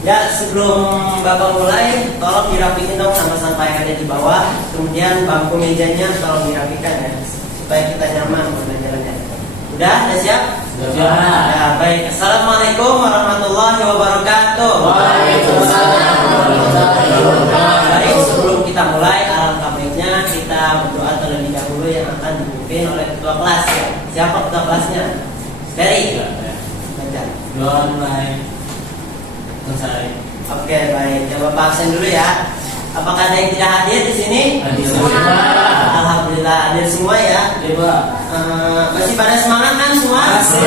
Ya, sebelum Bapak mulai, tolong dirapikan dong sama sampah yang ada di bawah. Kemudian bangku mejanya tolong dirapikan ya, supaya kita nyaman belajarnya. Udah siap? Sudah. Ya, baik. Assalamualaikum warahmatullahi wabarakatuh. Waalaikumsalam warahmatullahi wabarakatuh. Baik, sebelum kita mulai, alangkah baiknya kita berdoa terlebih dahulu yang akan dipimpin oleh ketua kelas ya. Siapa ketua kelasnya? Ferry. Baca. Doa mulai. Selesai. Oke, baik. Ya, Bapak absen dulu ya. Apakah ada yang tidak hadir di sini? Hadir semua. Alhamdulillah hadir semua ya. Ya, Pak. Masih pada semangat kan semua? Masih.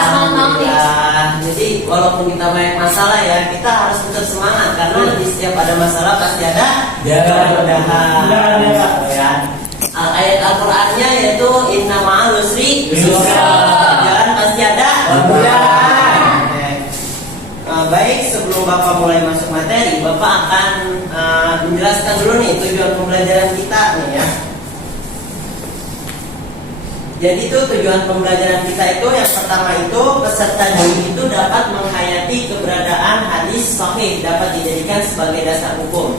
Alhamdulillah. Jadi walaupun kita banyak masalah ya, kita harus tetap semangat karena di setiap ada masalah pasti ada kemudahan. Ya. Ayat Al-Qur'annya yaitu inna ma'al usri yusra. Jalan pasti ada kemudahan. Baik, sebelum Bapak mulai masuk materi, Bapak akan menjelaskan dulu nih tujuan pembelajaran kita nih ya. Jadi itu tujuan pembelajaran kita itu yang pertama itu peserta didik itu dapat menghayati keberadaan hadis sahih dapat dijadikan sebagai dasar hukum.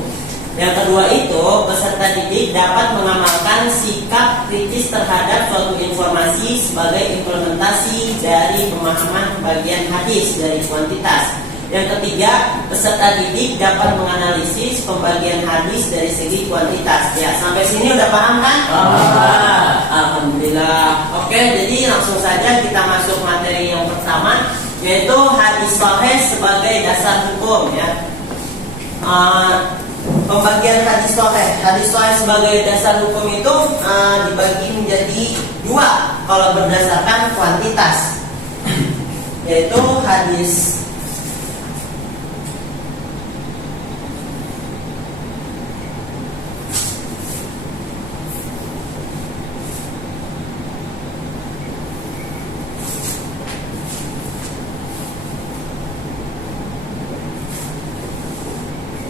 Yang kedua itu peserta didik dapat mengamalkan sikap kritis terhadap suatu informasi sebagai implementasi dari pemahaman bagian hadis dari kuantitas. Yang ketiga, peserta didik dapat menganalisis pembagian hadis dari segi kuantitas. Ya, sampai sini udah paham kan? Alhamdulillah. Oke, jadi langsung saja kita masuk materi yang pertama, yaitu hadis sahih sebagai dasar hukum ya. Pembagian hadis sahih. Hadis sahih sebagai dasar hukum itu dibagi menjadi dua kalau berdasarkan kuantitas, yaitu hadis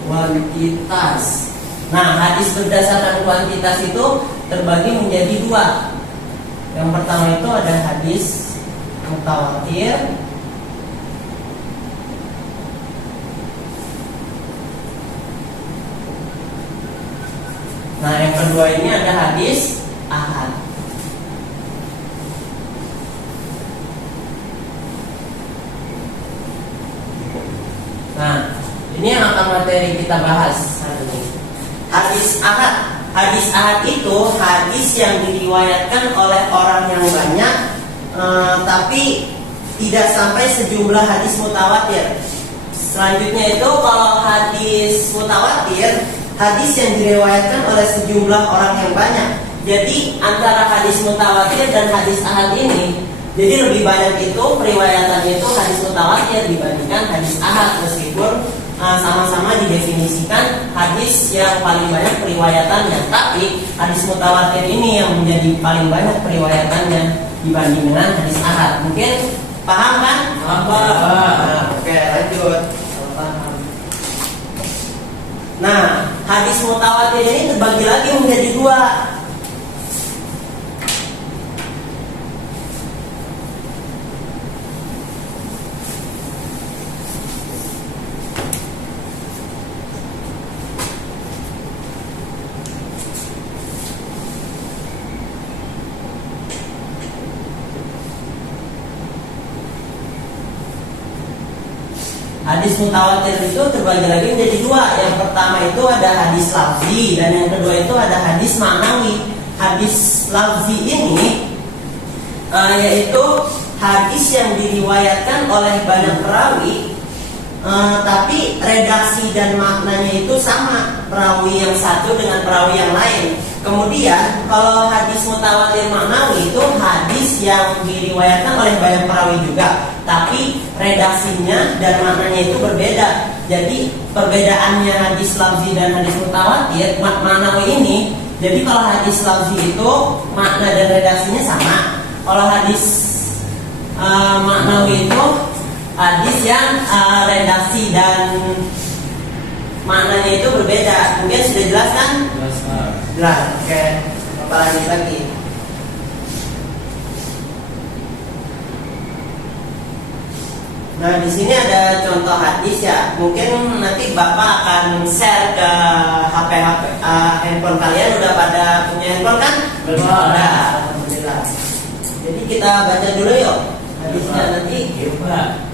kuantitas. Nah, hadis berdasarkan kuantitas itu terbagi menjadi dua. Yang pertama itu ada hadis mutawatir. Nah, yang kedua ini ada hadis ahad. Nah, ini yang akan materi kita bahas hari ini. Hadis ahad. Hadis ahad itu hadis yang diriwayatkan oleh orang yang banyak, tapi tidak sampai sejumlah hadis mutawatir. Selanjutnya itu kalau hadis mutawatir, hadis yang diriwayatkan oleh sejumlah orang yang banyak. Jadi antara hadis mutawatir dan hadis ahad ini, jadi lebih banyak itu periwayatannya itu hadis mutawatir dibandingkan hadis ahad, meskipun sama-sama didefinisikan hadis yang paling banyak periwayatannya, tapi hadis mutawatir ini yang menjadi paling banyak periwayatannya dibanding dengan hadis ahad. Mungkin paham kan? Paham. Oke, lanjut. Paham. Nah, hadis mutawatir ini terbagi lagi menjadi dua. Hadis mutawatir itu terbagi lagi menjadi dua. Yang pertama itu ada hadis lafzi dan yang kedua itu ada hadis ma'nawi. Hadis lafzi ini yaitu hadis yang diriwayatkan oleh banyak perawi, tapi redaksi dan maknanya itu sama, perawi yang satu dengan perawi yang lain. Kemudian kalau hadis mutawatir ma'nawi itu hadis yang diriwayatkan oleh banyak perawi juga, tapi redaksinya dan maknanya itu berbeda. Jadi perbedaannya hadis lafzi dan hadis mutawatir ma'nawi ini, jadi kalau hadis lafzi itu makna dan redaksinya sama. Kalau hadis ma'nawi itu hadis yang redaksi dan maknanya itu berbeda. Mungkin sudah jelas kan? Jelas. Oke. Bapak lanjut lagi. Nah, di sini ada contoh hadis ya. Mungkin nanti Bapak akan share ke handphone kalian. Udah pada punya handphone kan? Belum. Ada. Alhamdulillah. Jadi kita baca dulu yuk hadisnya nanti. Iya, Pak.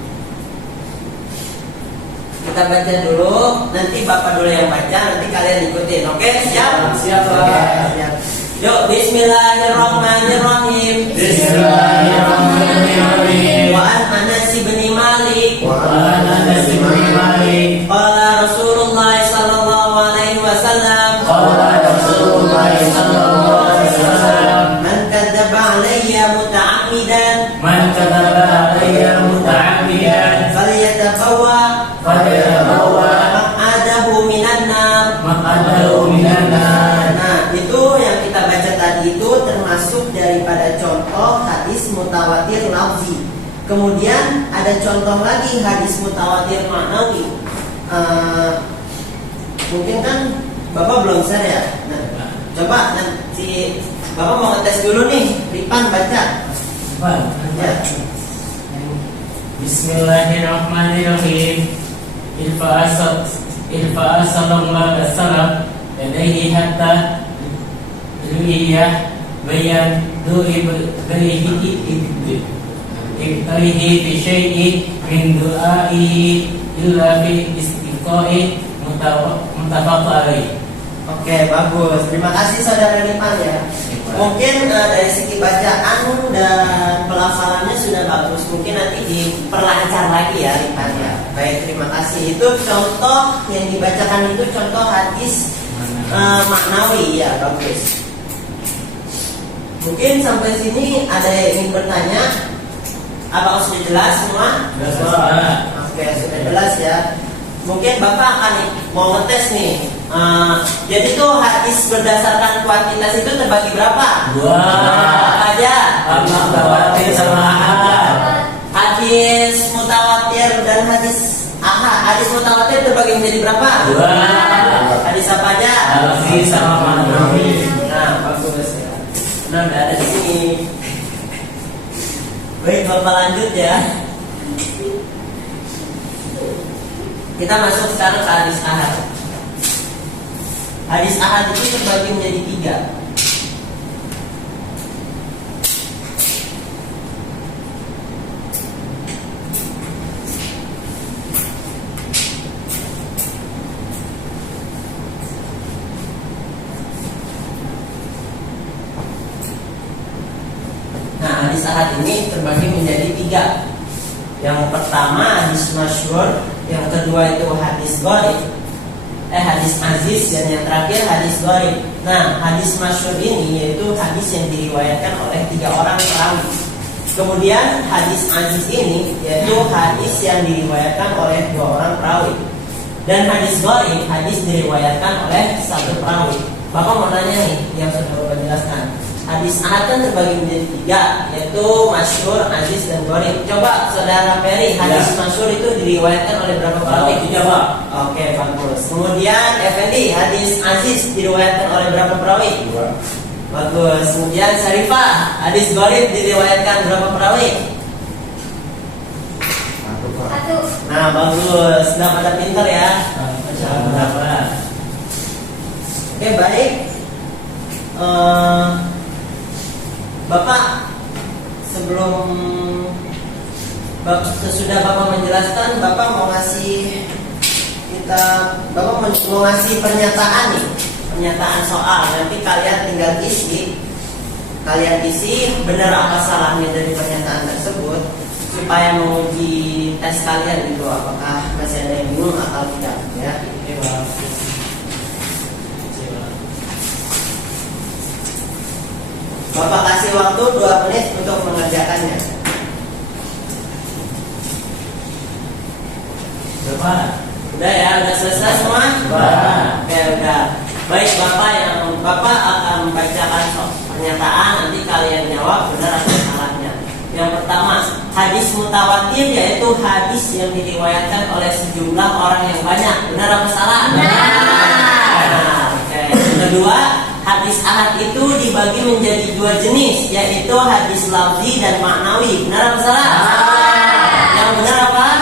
Kita baca dulu, nanti Bapak dulu yang baca, nanti kalian ikutin. Oke, siap? Siap, Pak. Oke, siap. Yuk, bismillahirrahmanirrahim. Bismillahirrahmanirrahim. Wa an Anas bin Malik. Anas bin Malik. Qala Rasulullah sallallahu alaihi wasallam. Qala Rasulullah sallallahu alaihi wasallam. Man kadzdzaba alayya muta'ammidan Man kadzaba alayya muta'ammidan falyatabawwa falyatabawa maq'adahu minan nar. maq'adahu minan nar. Nah, itu yang kita baca tadi itu termasuk daripada contoh hadis mutawatir lafzi. Kemudian ada contoh lagi hadis mutawatir ma'nawi. Mungkin kan Bapak belum share ya. Nah, coba nanti Bapak mau ngetes dulu nih. Ripan baca. Pak. Ya. Bismillahirrahmanirrahim. Irfa'a sallallahu wasallam yadayhi hatta riyah bayan du'i ibtarihi fi syai'in min du'ai illa fi istiqa'i mutafaq alaih. Oke, bagus. Terima kasih Saudara Ripan ya. Mungkin dari segi bacaan dan pelafalannya sudah bagus. Mungkin nanti diperlancar lagi ya Ripan ya. Baik, terima kasih. Itu contoh yang dibacakan itu contoh hadis maknawi ya, bagus. Mungkin sampai sini ada yang ingin bertanya? Apakah sudah jelas semua? Oke, sudah jelas ya. Mungkin Bapak akan mau ngetes nih. Jadi tuh hadis berdasarkan kuantitas itu terbagi berapa? Dua. Apa aja? Mutawatir sama ahad. Hadis mutawatir dan hadis ahad. Hadis mutawatir terbagi menjadi berapa? Dua. Hadis apa aja? Lafzi sama ma'nawi. Nah, bagus ya. Nah, udah ada di sini. Baik, Bapak lanjut ya. Kita masuk sekarang ke hadis ahad. Hadis ahad itu terbagi menjadi 3. Nah, hadis ahad ini terbagi menjadi 3. Yang pertama hadis masyhur, yang kedua itu hadis gharib, hadis aziz, dan yang terakhir hadis gharib. Nah, hadis masyhur ini yaitu hadis yang diriwayatkan oleh 3 orang perawi. Kemudian hadis aziz ini yaitu hadis yang diriwayatkan oleh 2 orang perawi. Dan hadis gharib, hadis diriwayatkan oleh 1 perawi. Bapak mau nanya nih, yang sudah Bapak jelaskan. Hadis ahad kan terbagi menjadi 3, yaitu masyhur, aziz, dan gharib. Coba Saudara Peri, hadis masyhur itu diriwayatkan oleh berapa perawi? 3, Pak. Oke, bagus. Kemudian Effendi, hadis aziz diriwayatkan oleh berapa perawi? 2. Bagus. Kemudian Syarifah, hadis gharib diriwayatkan berapa perawi? 1. Nah, bagus. Sudah pada pinter ya. Oke, baik. Bapak, sebelum sesudah Bapak menjelaskan, Bapak mau ngasih Bapak mau ngasih pernyataan nih, pernyataan soal. Nanti kalian tinggal isi, benar apa salahnya dari pernyataan tersebut, supaya menguji tes kalian gitu, apakah masih ada yang bingung atau tidak ya. Bapak kasih waktu 2 menit untuk mengerjakannya. Bapak. Udah ya, udah selesai semua? Udah. Oke, udah. Baik, Bapak akan membacakan pernyataan, nanti kalian jawab benar atau salahnya. Yang pertama, hadis mutawatir yaitu hadis yang diriwayatkan oleh sejumlah orang yang banyak. Benar apa salah? Benar. Oke. Yang kedua, hadis ahad itu dibagi menjadi 2 jenis, yaitu hadis lafzi dan maknawi. Benar apa salah? Yang benar apa?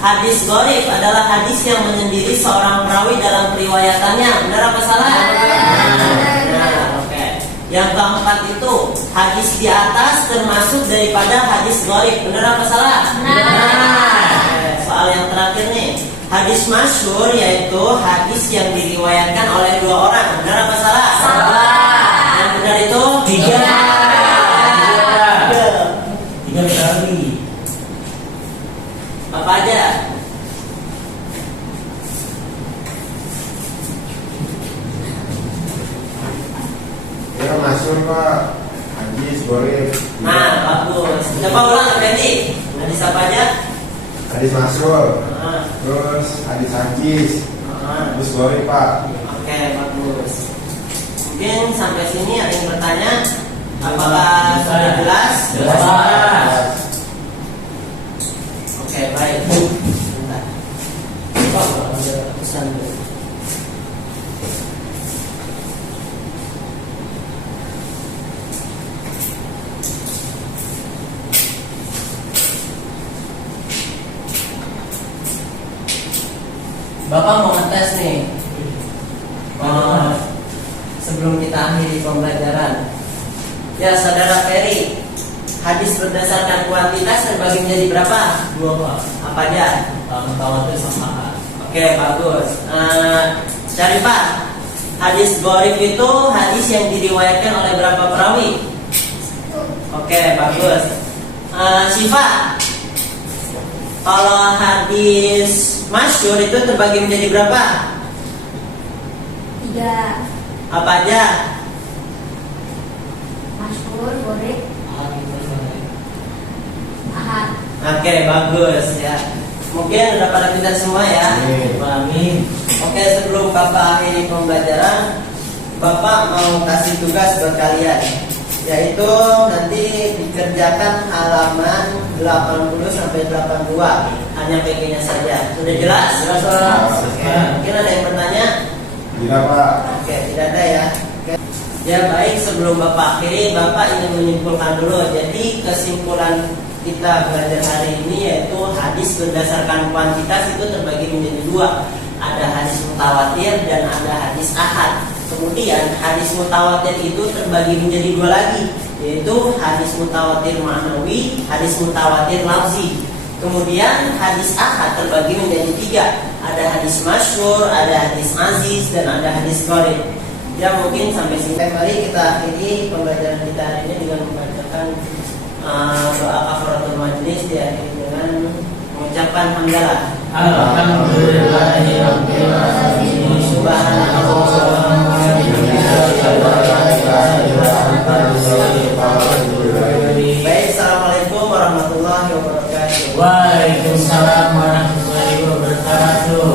hadis gharib adalah hadis yang menyendiri seorang perawi dalam periwayatannya. Benar apa salah? Nah, oke. Yang keempat itu hadis di atas termasuk daripada hadis gharib. Benar apa salah? Oke, soal yang terakhir nih. Hadis masyhur yaitu hadis yang diriwayatkan oleh dua orang. Benar apa salah? Yang benar itu Tiga. Tiga. Tiga kali. Apa aja? Ya masyhur Pak, hadis gharib. Nah, bagus. Coba ulang Randy. Hadis apa aja? Hadis masyhur. Ah, Terus hadis ah. hadis gharib Pak. Oke, bagus. Mungkin sampai sini ada yang bertanya? Apakah sudah jelas? Jelas. Oke, baik. Bentar. Oh, ada pesan dulu. Bapak mau ngetes nih. Sebelum kita akhiri pembelajaran. Ya, saudara Ferry, hadis berdasarkan kuantitas terbagi menjadi berapa? Dua Pak. Apa aja? Mutawatir sama ahad. Oke, bagus. Syarifah, hadis gharib itu hadis yang diriwayatkan oleh berapa perawi? Oke, bagus. Syifa, kalau hadis masyhur itu terbagi menjadi berapa? 3. Apa aja? Masyhur, gharib, ahad. Oke, bagus ya. Mungkin udah pada pintar semua ya. Amin. Oke, sebelum Bapak akhiri pembelajaran, Bapak mau kasih tugas buat kalian, yaitu nanti dikerjakan halaman 80 sampai 82, hanya PG-nya saja. Sudah jelas? Jelas, Pak. Oke. Mungkin ada yang bertanya? Tidak Pak. Oke, tidak ada ya. Oke. Ya baik, sebelum Bapak akhiri, Bapak ingin menyimpulkan dulu. Jadi kesimpulan kita belajar hari ini yaitu hadis berdasarkan kuantitas itu terbagi menjadi dua. Ada hadis mutawatir dan ada hadis ahad. Kemudian hadis mutawatir itu terbagi menjadi dua lagi, yaitu hadis mutawatir ma'nawi, hadis mutawatir lafzi. Kemudian hadis ahad terbagi menjadi tiga. Ada hadis masyhur, ada hadis aziz, dan ada hadis gharib. Ya mungkin sampai sini. Mari kita akhiri pembelajaran kita hari ini dengan membacakan doa kafaratul majlis, diakhiri dengan mengucapkan hamdalah. Alhamdulillahirabbil alamin. Baik, assalamualaikum warahmatullahi wabarakatuh. Waalaikumsalam warahmatullahi wabarakatuh.